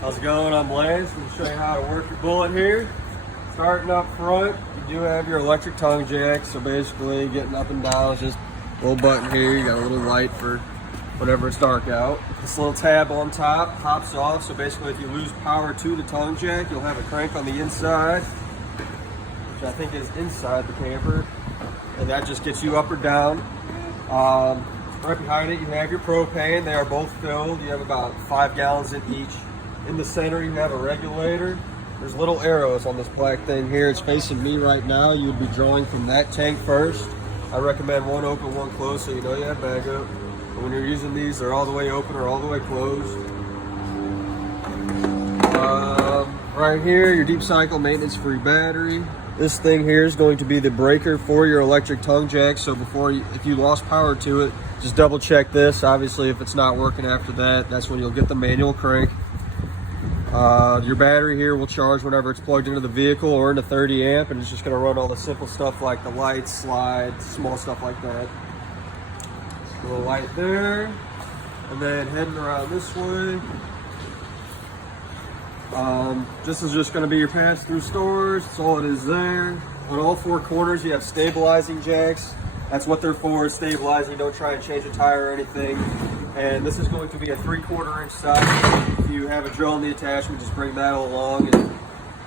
How's it going? I'm Lance. I'm going to show you how to work your bullet here. Starting up front, you do have your electric tongue jack. So basically getting up and down is just a little button here. You got a little light for whenever it's dark out. This little tab on top pops off. So basically if you lose power to the tongue jack, you'll have a crank on the inside, which I think is inside the camper. And that just gets you up or down. Right behind it, you have your propane. They are both filled. You have about 5 gallons in each. In the center, you have a regulator. There's little arrows on this black thing here. It's facing me right now. You'd be drawing from that tank first. I recommend one open, one closed, so you know you have backup. But when you're using these, they're all the way open or all the way closed. Right here, your deep cycle maintenance-free battery. This thing here is going to be the breaker for your electric tongue jack. So if you lost power to it, just double check this. Obviously, if it's not working after that, that's when you'll get the manual crank. Your battery here will charge whenever it's plugged into the vehicle or into 30 amp, and it's just going to run all the simple stuff like the lights, slides, small stuff like that. A little light there, and then heading around this way. This is just going to be your pass-through storage. That's all it is there. On all 4 corners, you have stabilizing jacks. That's what they're for, stabilizing. Don't try and change a tire or anything. And this is going to be a 3/4 inch socket. If you have a drill in the attachment, just bring that along and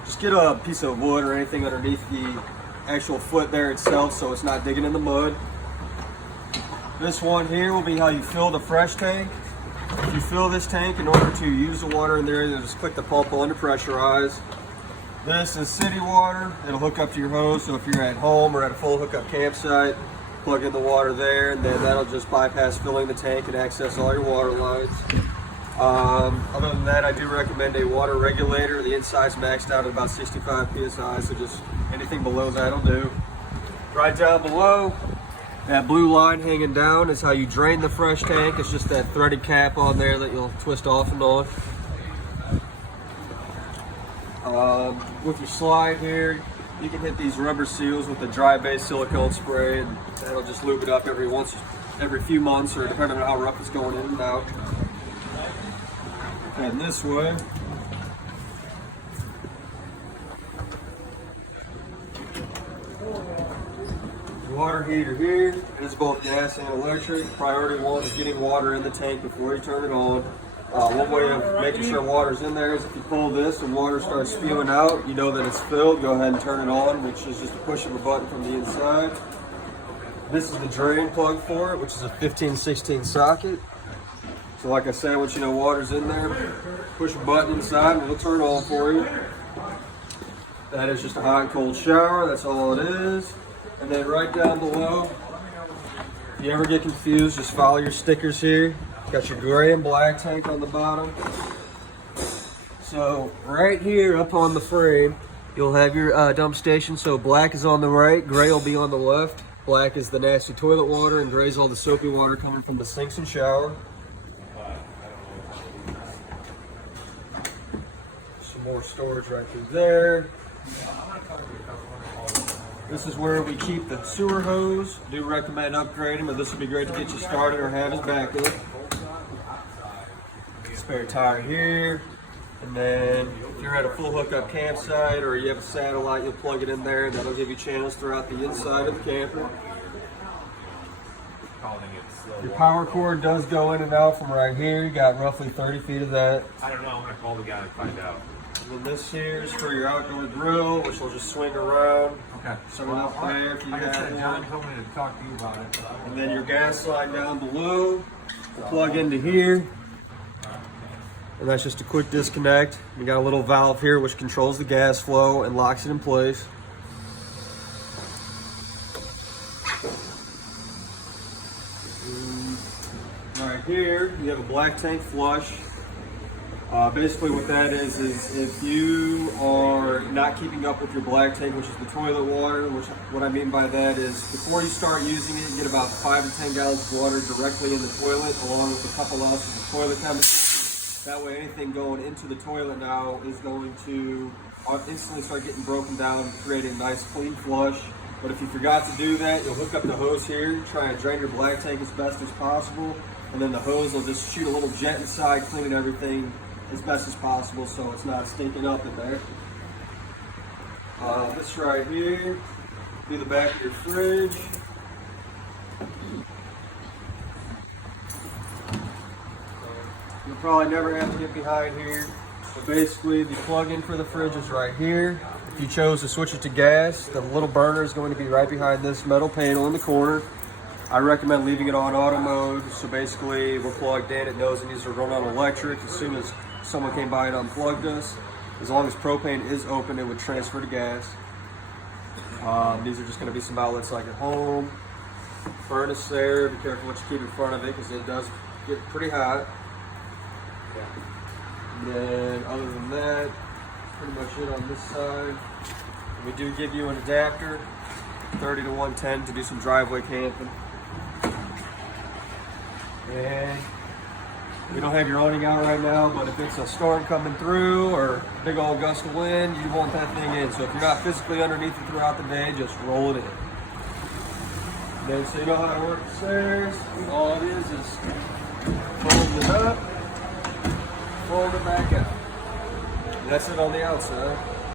just get a piece of wood or anything underneath the actual foot there itself so it's not digging in the mud. This one here will be how you fill the fresh tank. If you fill this tank, in order to use the water in there, then just click the pump on to pressurize. This is city water. It'll hook up to your hose, so if you're at home or at a full hookup campsite, plug in the water there, and then that'll just bypass filling the tank and access all your water lines. Other than that, I do recommend a water regulator. The inside's maxed out at about 65 psi, so just anything below that'll do. Right down below, that blue line hanging down is how you drain the fresh tank. It's just that threaded cap on there that you'll twist off and on. With your slide here, you can hit these rubber seals with a dry-based silicone spray, and that'll just lube it up every few months, or depending on how rough it's going in and out. And this way, water heater here. It is both gas and electric. Priority 1 is getting water in the tank before you turn it on. One way of making sure water's in there is if you pull this and water starts spewing out, you know that it's filled. Go ahead and turn it on, which is just a push of a button from the inside. This is the drain plug for it, which is a 15-16 socket. So like I said, once you know water's in there, push a button inside and it'll turn on for you. That is just a hot and cold shower. That's all it is. And then right down below, if you ever get confused, just follow your stickers here. Got your gray and black tank on the bottom. So right here up on the frame, you'll have your dump station. So black is on the right, gray will be on the left. Black is the nasty toilet water, and gray is all the soapy water coming from the sinks and shower. Some more storage right through there. This is where we keep the sewer hose. Do recommend upgrading, but this would be great to get you started or have as backup. Spare tire here, and then if you're at a full hookup campsite or you have a satellite, you'll plug it in there, and that'll give you channels throughout the inside of the camper. Your power cord does go in and out from right here. You got roughly 30 feet of that. I don't know, I'm gonna call the guy to find out. And then this here is for your outdoor grill, which will just swing around. Okay. So up there if you have John one. told me to talk to you about it. And then your gas line down below will plug into here. And that's just a quick disconnect. You got a little valve here which controls the gas flow and locks it in place. Right here, you have a black tank flush. Basically what that is if you are not keeping up with your black tank, which is the toilet water, which what I mean by that is before you start using it, get about 5 to 10 gallons of water directly in the toilet along with a couple ounces of toilet chemicals. That way anything going into the toilet now is going to instantly start getting broken down, creating a nice clean flush. But if you forgot to do that, you'll hook up the hose here, try and drain your black tank as best as possible, and then the hose will just shoot a little jet inside, cleaning everything as best as possible so it's not stinking up in there. This right here, be the back of your fridge. You'll probably never have to get behind here. But basically, the plug-in for the fridge is right here. If you chose to switch it to gas, the little burner is going to be right behind this metal panel in the corner. I recommend leaving it on auto mode. So basically, we're plugged in. It knows it needs to run on electric. As soon as someone came by and unplugged us, as long as propane is open, it would transfer to gas. These are just going to be some outlets like at home. Furnace there. Be careful what you keep in front of it because it does get pretty hot. And then other than that, pretty much it on this side. We do give you an adapter, 30 to 110 to do some driveway camping. And we don't have your awning out right now, but if it's a storm coming through or a big old gust of wind, you want that thing in. So if you're not physically underneath it throughout the day, just roll it in. Then so you know how to work the stairs, all it is fold it up, fold it back out. And that's it on the outside.